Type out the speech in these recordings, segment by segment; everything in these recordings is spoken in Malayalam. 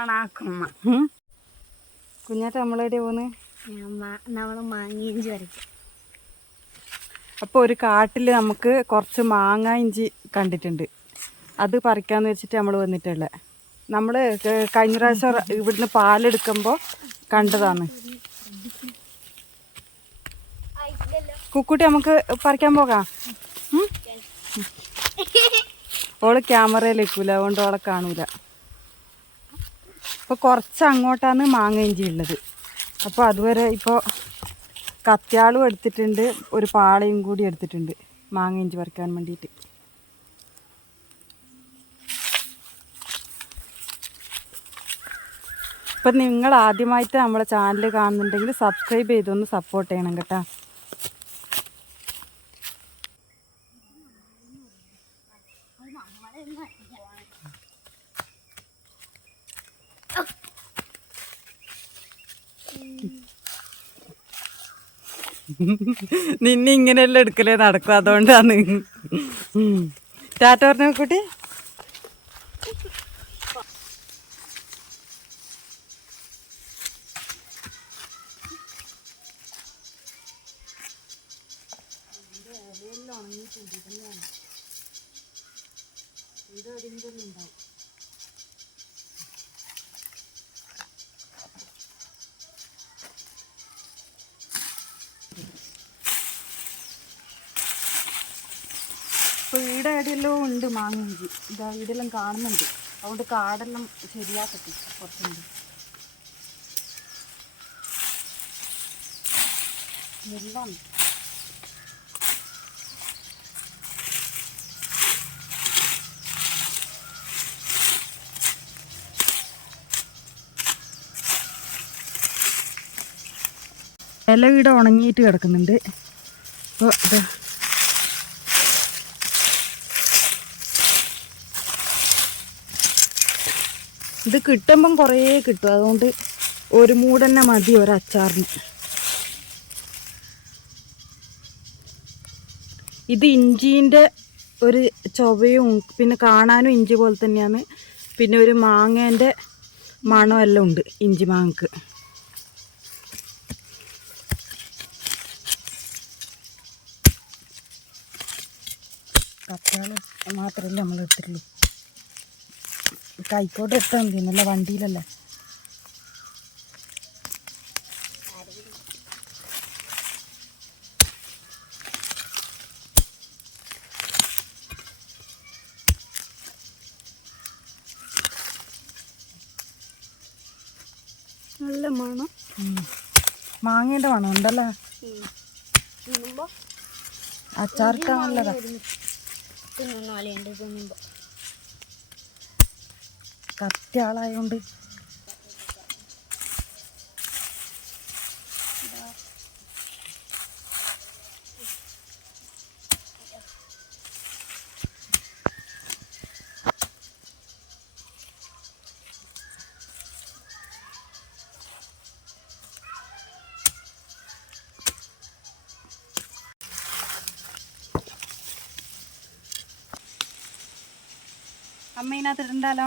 ഓണാക്കുമ്മ കുഞ്ഞാറ്റ നമ്മളെവിടെയാ പോകുന്നത് നമ്മൾ മാങ്ങിയിഞ്ചി വരയ്ക്കും. അപ്പോൾ ഒരു കാട്ടിൽ നമുക്ക് കുറച്ച് മാങ്ങ ഇഞ്ചി കണ്ടിട്ടുണ്ട്. അത് പറിക്കാന്ന് വെച്ചിട്ട് നമ്മൾ വന്നിട്ടുള്ളത് നമ്മൾ കഴിഞ്ഞ പ്രാവശ്യം ഇവിടുന്ന് പാലെടുക്കുമ്പോൾ കണ്ടതാണ്. കുക്കുട്ടി നമുക്ക് പറിക്കാൻ പോകാം? ഓൾ ക്യാമറയിലേക്കൂല അതുകൊണ്ട് ഓളെ കാണൂല. അപ്പോൾ കുറച്ച് അങ്ങോട്ടാണ് മാങ്ങ ഇഞ്ചി ഉള്ളത് അപ്പോൾ അതുവരെ ഇപ്പോൾ കത്തിയാളും എടുത്തിട്ടുണ്ട് ഒരു പാളയും കൂടി എടുത്തിട്ടുണ്ട് മാങ്ങ ഇഞ്ചി പറിക്കാൻ വേണ്ടിയിട്ട്. ഇപ്പം നിങ്ങൾ ആദ്യമായിട്ട് നമ്മളെ ചാനൽ കാണുന്നുണ്ടെങ്കിൽ സബ്സ്ക്രൈബ് ചെയ്തൊന്ന് സപ്പോർട്ട് ചെയ്യണം കേട്ടോ. നിന്നെ ഇങ്ങനെയല്ല എടുക്കലേ? നടക്കും അതുകൊണ്ടാണ്. ടാറ്റ പറഞ്ഞ കുട്ടി? ഇപ്പോൾ ഇവിടെ എവിടെയെല്ലാം ഉണ്ട് മാങ്ങഞ്ചി ഇതാ ഇവിടെയെല്ലാം കാണുന്നുണ്ട്. അതുകൊണ്ട് കാടെല്ലാം ശരിയാക്കട്ടെ. കുറച്ചുണ്ട്. എല്ലാം ഇല ഇവിടെ ഉണങ്ങിയിട്ട് കിടക്കുന്നുണ്ട്. അപ്പോൾ ഇതാ കിട്ടുമ്പം കുറേ കിട്ടും. അതുകൊണ്ട് ഒരു മൂടന്നെ മതി ഒരച്ചാറിന് ഇത് ഇഞ്ചീന്റെ ഒരു ചൊവയും പിന്നെ കാണാനും ഇഞ്ചി പോലെ തന്നെയാണ്. പിന്നെ ഒരു മാങ്ങേന്റെ മണമെല്ലാം ഉണ്ട് ഇഞ്ചി മാങ്ങക്ക്. കപ്പകൾ മാത്രമല്ലേ നമ്മൾ എടുത്തിട്ടുള്ളൂ. കൈക്കോട്ട് ഇട്ടാൽ മതി നല്ല വണ്ടിയിലല്ലേ? നല്ല മണം. മാങ്ങേന്റെ മണം ഉണ്ടല്ലേ? അച്ചാറിട്ടാ നല്ലതാ തിന്നുന്ന പോലെയുണ്ട് തിന്നുമ്പോ ആളായതുകൊണ്ട് അമ്മ ഇതിനകത്ത് ഇടണ്ടാലോ?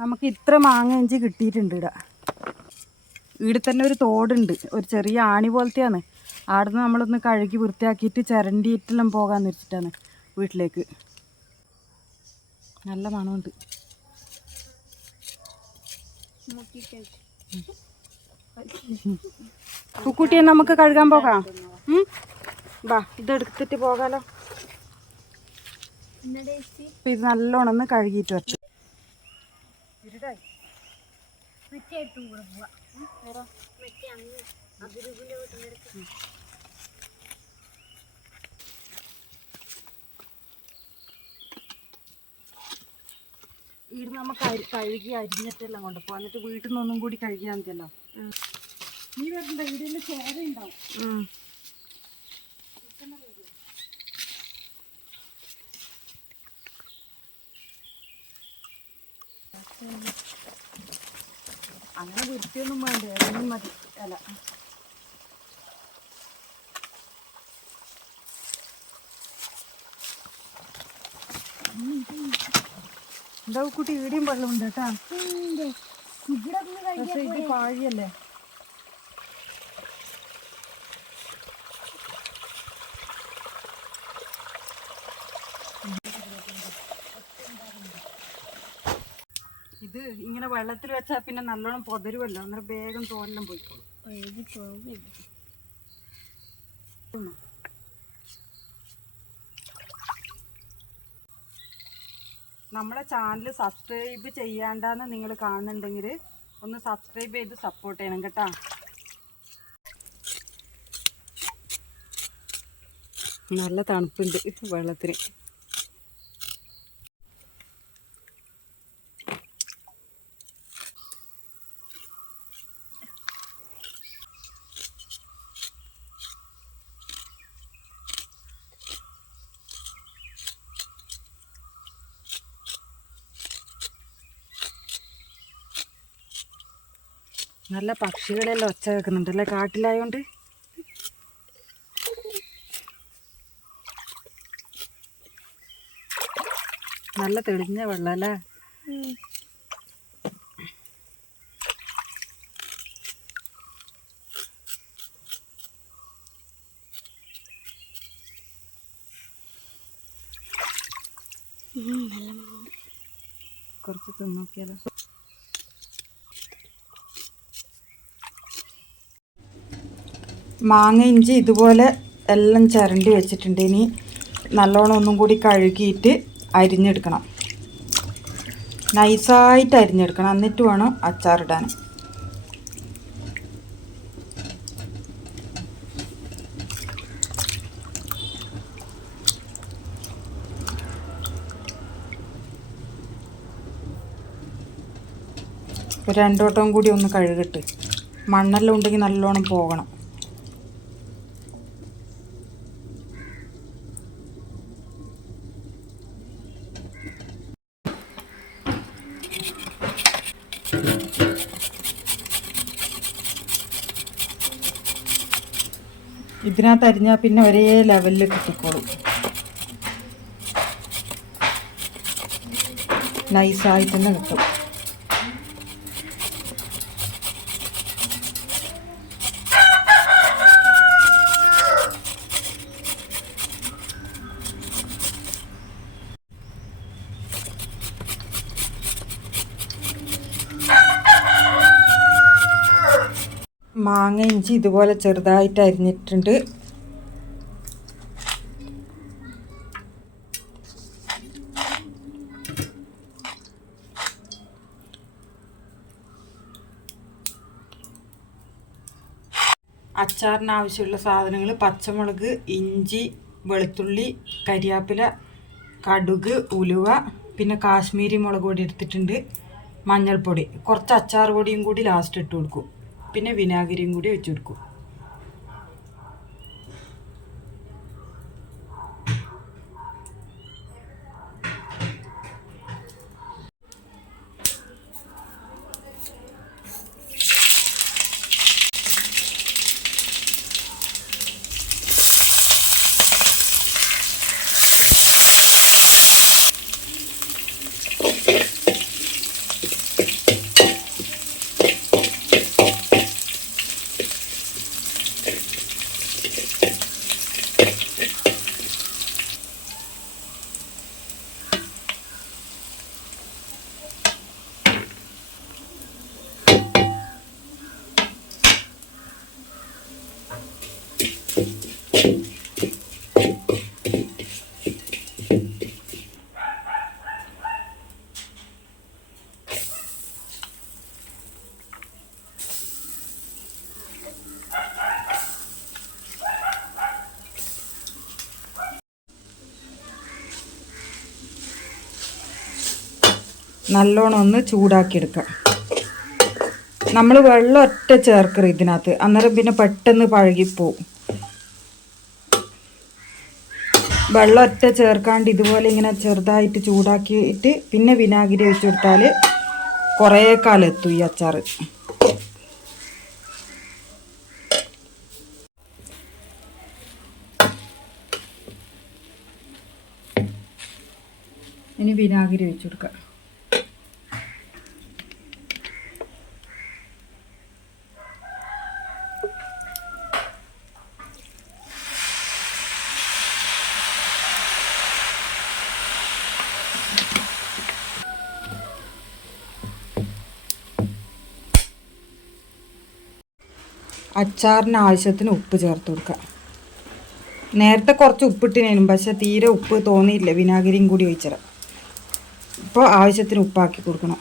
നമുക്ക് ഇത്ര മാങ്ങ ഇഞ്ചി കിട്ടിയിട്ടുണ്ട് ഇവിടെ ഇവിടെ തന്നെ ഒരു തോടുണ്ട്. ഒരു ചെറിയ ആണി പോലത്തെയാണ്. അവിടെ നിന്ന് നമ്മളൊന്ന് കഴുകി വൃത്തിയാക്കിയിട്ട് ചിരണ്ടിയിട്ടെല്ലാം പോകാമെന്ന് വെച്ചിട്ടാണ് വീട്ടിലേക്ക്. നല്ല മണമുണ്ട്. പൂക്കുട്ടിയെ കുക്കുട്ടിയെ നമുക്ക് കഴുകാൻ പോകാം? ബാ ഇതെടുത്തിട്ട് പോകാലോ. ഇത് നല്ലോണം ഒന്ന് കഴുകിയിട്ട് വരട്ടെ മറ്റേ അടുത്ത് കൂടെ പോവാ. മറ്റേ അങ്ങ് ഇവിടെ നമുക്ക് അരി കഴുകി അരിഞ്ഞിട്ടെല്ലാം കൊണ്ടുപോകാം എന്നിട്ട് വീട്ടിൽ നിന്നൊന്നും കൂടി കഴുകിയാൽ മതിയല്ലോ. നീ വരണ്ട ഇവിടെ ചോര ഉണ്ടാവും. വൃത്തിയൊന്നും വേണ്ട ഇറങ്ങി മതി അല്ല എന്താ കുട്ടി ഈടിയും വെള്ളമുണ്ട് കേട്ടാ ഒന്ന് പക്ഷെ ഇത് പാഴിയല്ലേ ഇത് ഇങ്ങനെ വെള്ളത്തിൽ വെച്ചാൽ പിന്നെ നല്ലോണം പൊതരുമല്ലോ അന്നേരം വേഗം തോരെല്ലാം പോയിക്കോളും. നമ്മളെ ചാനൽ സബ്സ്ക്രൈബ് ചെയ്യാണ്ടാന്ന് നിങ്ങൾ കാണുന്നുണ്ടെങ്കിൽ ഒന്ന് സബ്സ്ക്രൈബ് ചെയ്ത് സപ്പോർട്ട് ചെയ്യണം കേട്ടോ. നല്ല തണുപ്പുണ്ട് വെള്ളത്തിന്. നല്ല പക്ഷികളെല്ലാം ഒച്ച കേൾക്കുന്നുണ്ടല്ലേ കാട്ടിലായോണ്ട്? നല്ല തെളിഞ്ഞ വെള്ളം അല്ലേ കുറച്ച് തിന്നോക്കിയാലോ? മാങ്ങ ഇഞ്ചി ഇതുപോലെ എല്ലാം ചരണ്ടി വെച്ചിട്ടുണ്ട്. ഇനി നല്ലോണം ഒന്നും കൂടി കഴുകിയിട്ട് അരിഞ്ഞെടുക്കണം. നൈസായിട്ട് അരിഞ്ഞെടുക്കണം. എന്നിട്ട് വേണം അച്ചാറിടാൻ. രണ്ടോട്ടം കൂടി ഒന്ന് കഴുകിട്ട്. മണ്ണെല്ലാം ഉണ്ടെങ്കിൽ നല്ലോണം പോകണം. ഇതിനകത്ത് അരിഞ്ഞാൽ പിന്നെ ഒരേ ലെവലിൽ കിട്ടിക്കോളും. നൈസായിട്ട് തന്നെ കിട്ടും. മാങ്ങ ഇഞ്ചി ഇതുപോലെ ചെറുതായിട്ട് അരിഞ്ഞിട്ടുണ്ട്. അച്ചാറിന് ആവശ്യമുള്ള സാധനങ്ങൾ പച്ചമുളക് ഇഞ്ചി വെളുത്തുള്ളി കരിയാപ്പില കടുക് ഉലുവ പിന്നെ കാശ്മീരി മുളക് പൊടി എടുത്തിട്ടുണ്ട്. മഞ്ഞൾപ്പൊടി. കുറച്ച് അച്ചാർ പൊടിയും കൂടി ലാസ്റ്റ് ഇട്ട് കൊടുക്കും. പിന്നെ വിനാഗിരിയും കൂടി വെച്ച് കൊടുക്കും. നല്ലോണം ഒന്ന് ചൂടാക്കിയെടുക്കുക നമ്മൾ വെള്ളം ഒറ്റ ചേർക്കരുത് ഇതിനകത്ത്. അന്നേരം പിന്നെ പെട്ടെന്ന് പഴകിപ്പോവും. വെള്ളം ഒറ്റ ചേർക്കാണ്ട് ഇതുപോലെ ഇങ്ങനെ ചെറുതായിട്ട് ചൂടാക്കിയിട്ട് പിന്നെ വിനാഗിരി ഒഴിച്ചു കൊടുത്താൽ കുറേ കാലം എത്തും ഈ അച്ചാർ. ഇനി വിനാഗിരി ഒഴിച്ചു കൊടുക്കാം. അച്ചാറിന് ആവശ്യത്തിന് ഉപ്പ് ചേർത്ത് കൊടുക്കുക. നേരത്തെ കുറച്ച് ഉപ്പിട്ടിനേനും പക്ഷേ തീരെ ഉപ്പ് തോന്നിയില്ല വിനാഗിരിയും കൂടി ഒഴിച്ചിടാം. ഇപ്പോൾ ആവശ്യത്തിന് ഉപ്പാക്കി കൊടുക്കണം.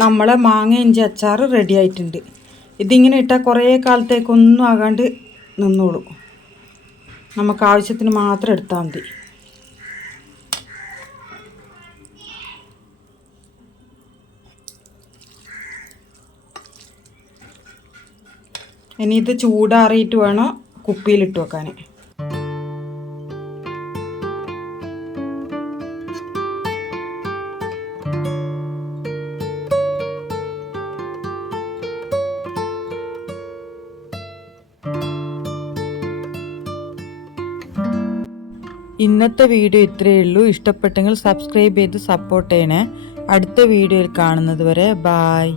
നമ്മളെ മാങ്ങ ഇഞ്ചി അച്ചാർ റെഡി ആയിട്ടുണ്ട്. ഇതിങ്ങനെ ഇട്ടാൽ കുറേ കാലത്തേക്കൊന്നും ആകാണ്ട് നിന്നോളൂ. നമുക്ക് ആവശ്യത്തിന് മാത്രം എടുത്താൽ മതി. ഇനി ഇത് ചൂടാറിയിട്ട് വേണം കുപ്പിയിലിട്ട് വെക്കാൻ ഇന്നത്തെ വീഡിയോ ഇത്രയേ ഉള്ളൂ. ഇഷ്ടപ്പെട്ടെങ്കിൽ സബ്സ്ക്രൈബ് ചെയ്ത് സപ്പോർട്ട് ചെയ്യണേ. അടുത്ത വീഡിയോയിൽ കാണുന്നത് വരെ ബായ്